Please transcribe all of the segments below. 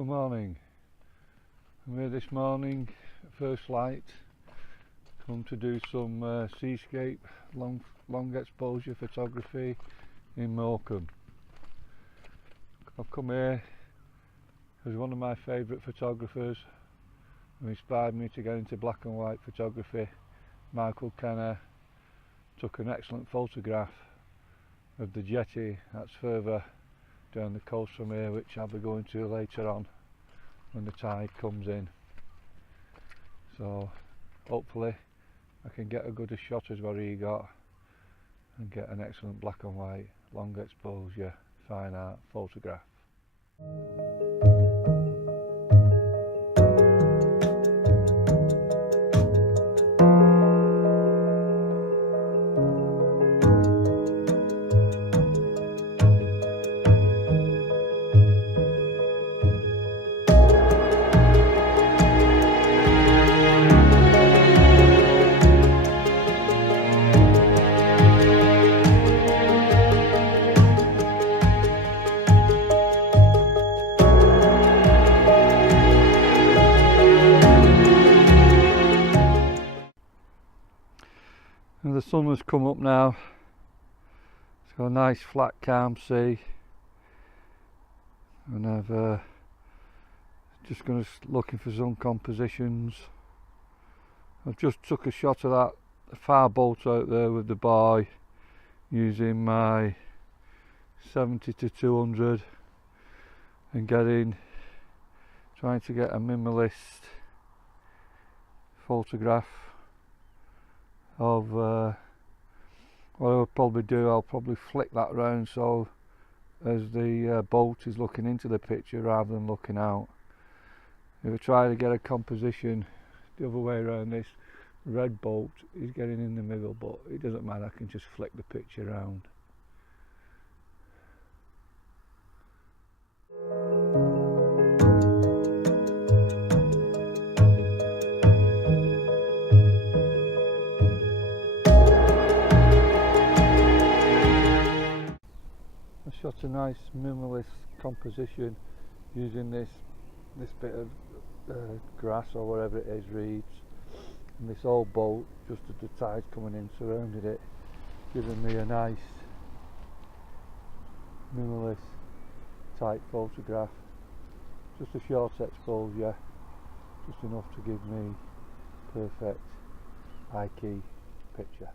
Good morning. I'm here this morning, first light, come to do some seascape long exposure photography in Morecambe. I've come here because one of my favourite photographers who inspired me to get into black and white photography, Michael Kenner, took an excellent photograph of the jetty that's further down the coast from here, which I'll be going to later on when the tide comes in. So hopefully I can get as good a shot as what he got and get an excellent black and white long exposure fine art photograph. And the sun has come up now. It's got a nice flat calm sea, and I've just going to looking for some compositions. I've just took a shot of that far boat out there with the buoy using my 70-200 and trying to get a minimalist photograph of what I'll probably do. I'll probably flick that round so as the boat is looking into the picture rather than looking out. If I try to get a composition the other way around, this red boat is getting in the middle, but it doesn't matter, I can just flick the picture round. I shot a nice minimalist composition using this bit of grass or whatever it is, reeds, and this old boat just as the tide's coming in surrounded it, giving me a nice minimalist type photograph. Just a short exposure, just enough to give me perfect high key picture.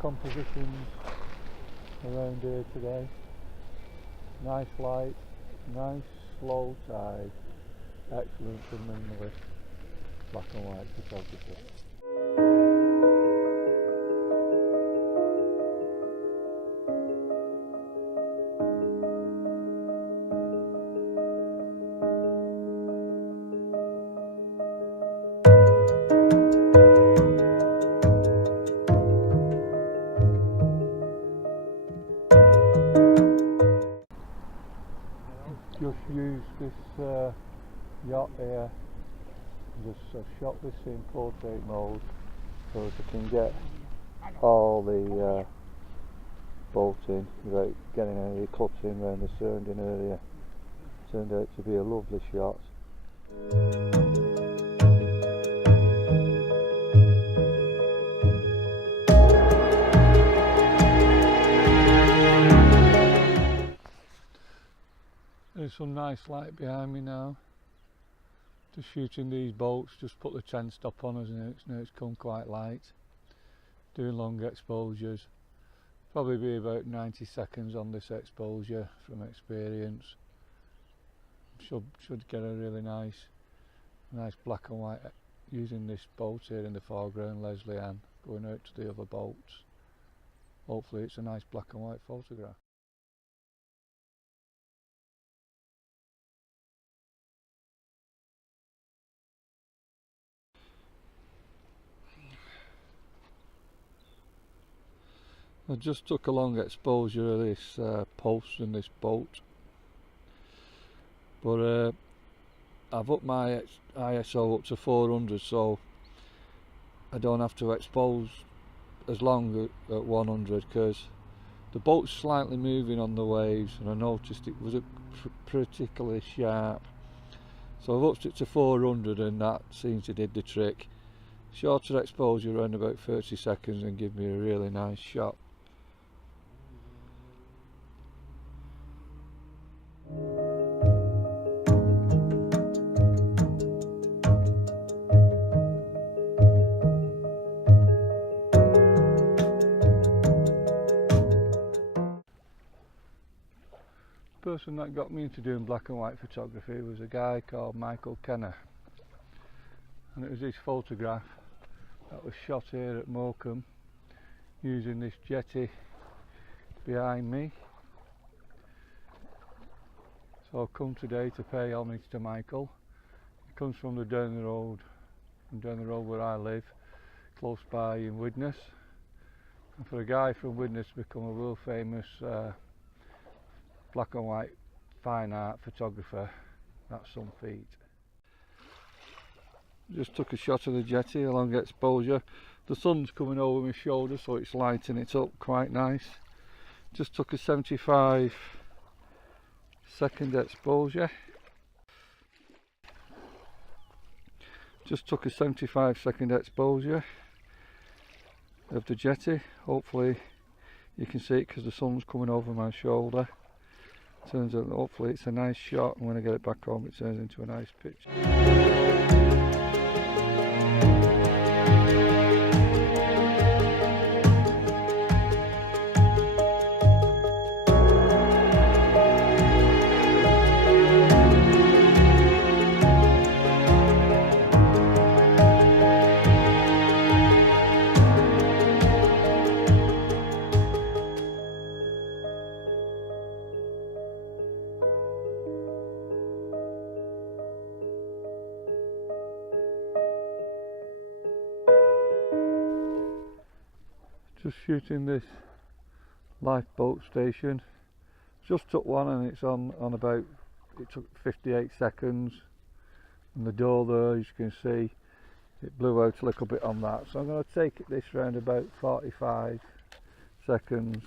Compositions around here today. Nice light, nice slow tide, excellent for minimalist black and white photography. Just use this yacht here, just shot this in portrait mode so that I can get all the boat in without getting any eclipsing around the surrounding area. Turned out to be a lovely shot. There's some nice light behind me now. Just shooting these boats, just put the 10 stop on us and now it's come quite light. Doing long exposures. Probably be about 90 seconds on this exposure from experience. Should get a really nice black and white using this boat here in the foreground, Leslie Ann, going out to the other boats. Hopefully it's a nice black and white photograph. I just took a long exposure of this post in this boat, but I've upped my ISO up to 400, so I don't have to expose as long at 100 because the boat's slightly moving on the waves, and I noticed it was particularly sharp, so I've upped it to 400 and that seems to did the trick. Shorter exposure around about 30 seconds and give me a really nice shot. The person that got me into doing black and white photography was a guy called Michael Kenner, and it was his photograph that was shot here at Morecambe using this jetty behind me. So I've come today to pay homage to Michael. He comes from down the road where I live, close by in Widnes, and for a guy from Widnes to become a world famous black and white fine art photographer, that's some feat. Just took a shot of the jetty, a long exposure. The sun's coming over my shoulder so it's lighting it up quite nice. Just took a 75-second exposure. Just took a 75-second exposure of the jetty. Hopefully you can see it because the sun's coming over my shoulder. Turns out, hopefully it's a nice shot, and when I get it back home it turns into a nice picture. Just shooting this lifeboat station. Just took one and it's on about, it took 58 seconds, and the door there, as you can see, it blew out a little bit on that, so I'm going to take this round about 45 seconds,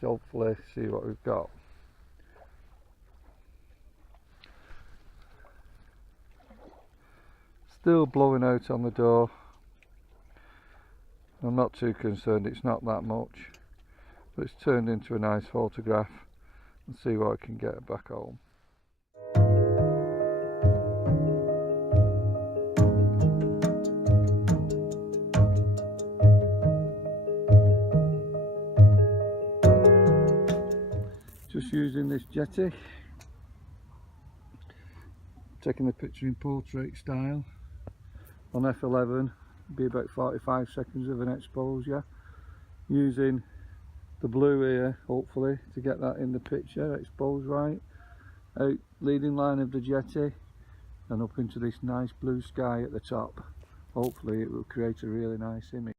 so hopefully see what we've got. Still blowing out on the door. I'm not too concerned, it's not that much, but it's turned into a nice photograph, and see what I can get back home. Just using this jetty, taking the picture in portrait style on f11. Be about 45 seconds of an exposure, using the blue here hopefully to get that in the picture exposed right, out leading line of the jetty and up into this nice blue sky at the top. Hopefully it will create a really nice image.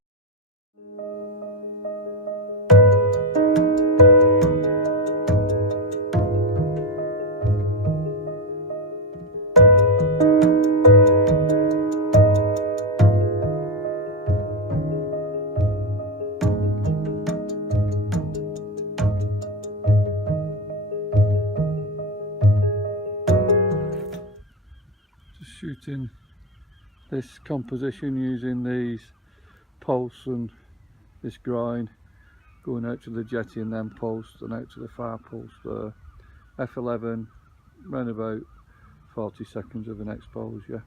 Shooting this composition using these posts and this groin, going out to the jetty and then post and out to the far post there. F11, around about 40 seconds of an exposure.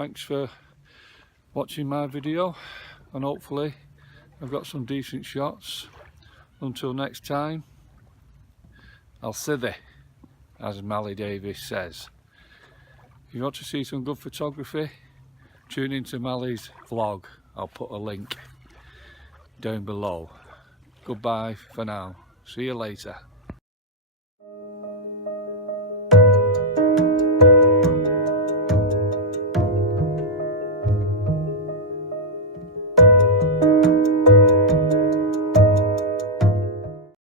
thanks for watching my video, and hopefully I've got some decent shots. Until next time, I'll see thee, as Mally Davis says. If you want to see some good photography, tune into Mally's vlog. I'll put a link down below. Goodbye for now. See you later.